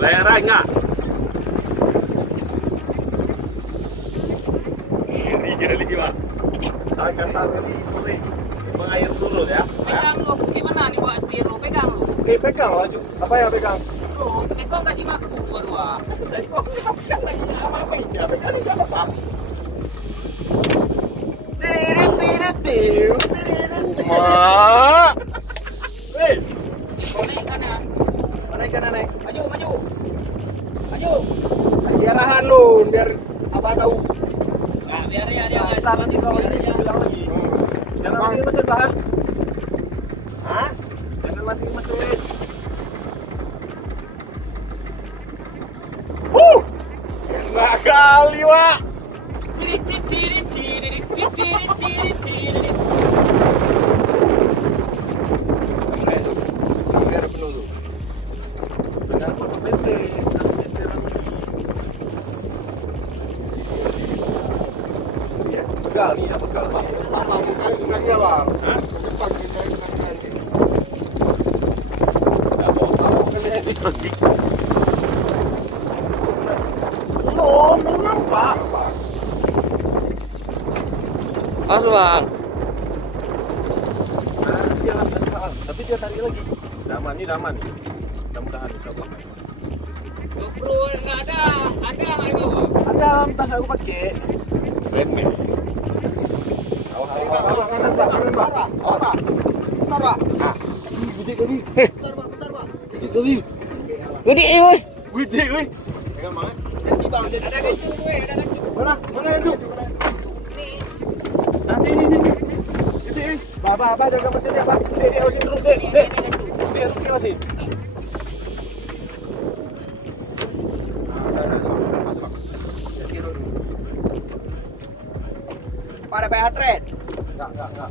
Layar enggak? Ini kali Pak. Saya kasar kali ini. Bang air dulu ya. Pegang lo, gimana nih buat biru? Pegang lo. Pegang laju. Apa ya pegang? Lo, ekor kasih maku dua-dua. Pegang ini apa? Mak. Hei. Naik kanan. Naik kanan naik. Maju, maju. Maju. Kasih arahan lu biar apa tahu. Nah, biar ya dia nanti kalau dia bilang lagi. Jangan mati mesin bahan. Hah? Jangan mati mesin. Nggak kali, Wak. Biar penuh tuh. Benar kok PT. Pegal nih, pegal Pak. Lama bukan dia, Bang. Hah? Cepat kita nanti. Enggak mau kalian dipergi. Belum, Pak. Mas, Bang. Jalan tapi dia tarik lagi. Daman nih, daman nih. Mudah-mudahan bisa buat. GoPro enggak ada. Ada enggak di bawah? Ada tas aku pakai. Keren nih. Bentar, Pak. Gede kali. Bentar, Pak. Gede kali. Gede, woi. Gede, woi. Pegang banget. Nanti Bang, ada keju tuh, ada keju. Mana keju? Nanti ini. Gede. Bapak jaga mesinnya, Pak. Dia usin terus, Dek. Dia mesin. Pada PH Trade. Enggak.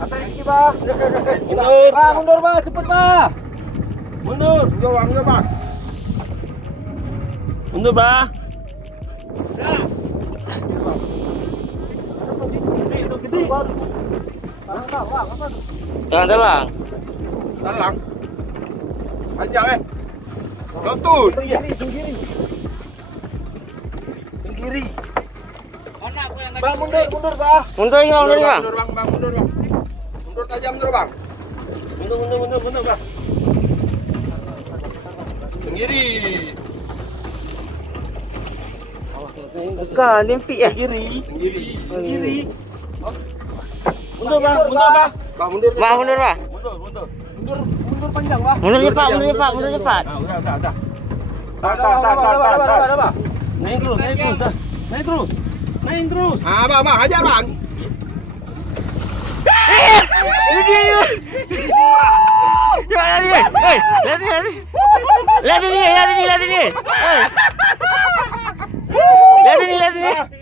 Atas ini, Pak. Mundur. Pak, mundur, Pak. Cepet, Pak. Mundur. Enggak, Pak. Mundur, Pak. Gede, Pak. Telang. Talang. Panjang, Lotut. Kiri. Mana aku yang Bang, mundur, Pak. Mundur enggak, Mundur, Bang. Mundur, Bang. Mundur tajam terus, Bang. Mundur, Bang. Kiri. Bukan, mimpi ya. Kiri. Mundur, Bang. Bang, mundur. Pak, mundur, Pak. Mundur panjang, Pak. Mundur cepat. Nah, udah. Tak. Naik terus. Ah, Bang, hajar, Bang. Lihat ini. Lihat ini.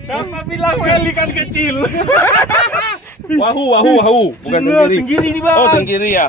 Siapa bilang pelikan kecil? Wahu. Bukan tenggiri. Tenggiri nih, Bang. Oh, tenggiri ya.